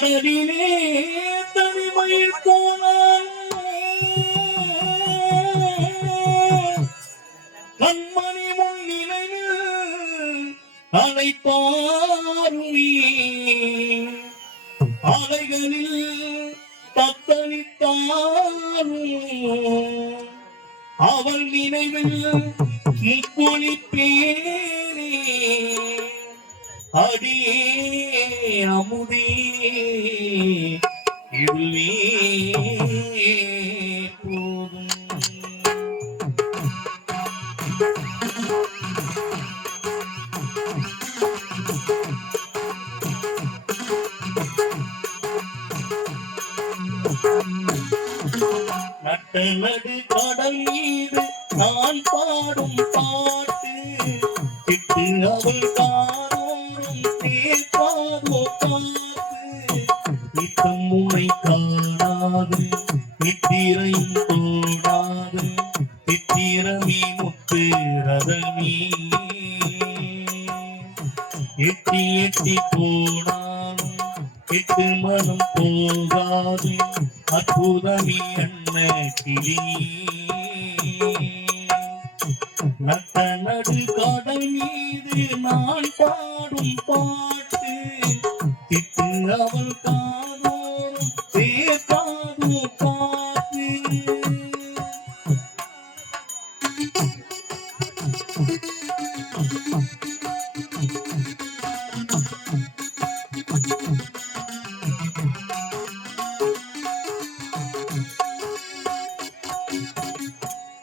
கடலிலே தனிமையில் போனான் கண்மணி முன் நினைவில் அழைப்பாருமே அலைகளில் தத்தளித்தாரும் அவள் நினைவில் முப்பொழிப்பேனே அடியே அமுதே இதுவே போதும். நட்ட நடு கடல் மீது நான் பாடும் பாட்டு கிட்டு அவள் காரோடும் தேர்ப்பாதோ காத்து நித்தம் உன்னை காணாது நித்திரையும் தோடாது நித்திரமே முத்து ரதமே எட்டி எட்டி போனாலும் எட்டு மனம் போகாது அற்புதமே அண்ண கிளி நட்ட நடு கடல் மீது நான் பாடும் பாட்டு திட்டு அவள் காதோறும் சேர்க்காது காத்து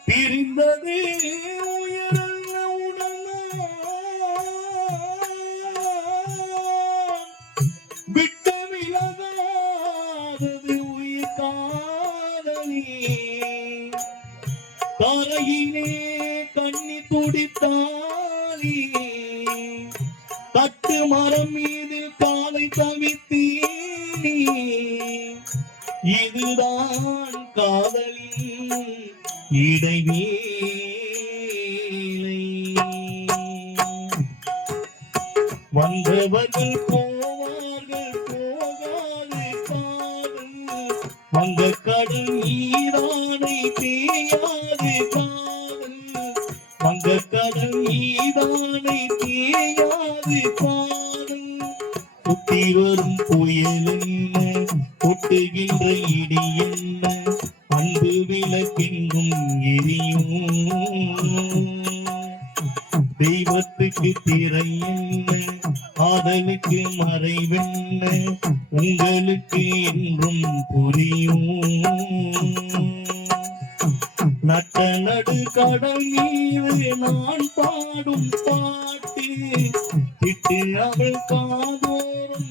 பிரிந்தது உயர்ந்த உடலான் விட்டு விலகாதது உயிர் காதலி தரையிலே கண்ணி துடித்தாலி தட்டு மரம் மீது காலை தவித்தீனி இதுதான் காதலின் இடைவேளை வந்தவர்கள் போவார்கள் போகாது காதல் வந்த கடல் நீரானை தேயாது காதல் வந்த கடல் நீரானை தேயாது காதல் சுத்தி வரும் புயல் என்ன கொட்டுகின்ற இடி என்ன அன்பு விளக்கெங்கும் எரியும் தெய்வத்துக்கு திரை என்ன ஆதலுக்கு மறைவென்ன உங்களுக்கு என்றும் புரியும் நட்ட நடு கடல் மீது நான் பாடும் பாட்டு திட்டு அவள் காதோறும்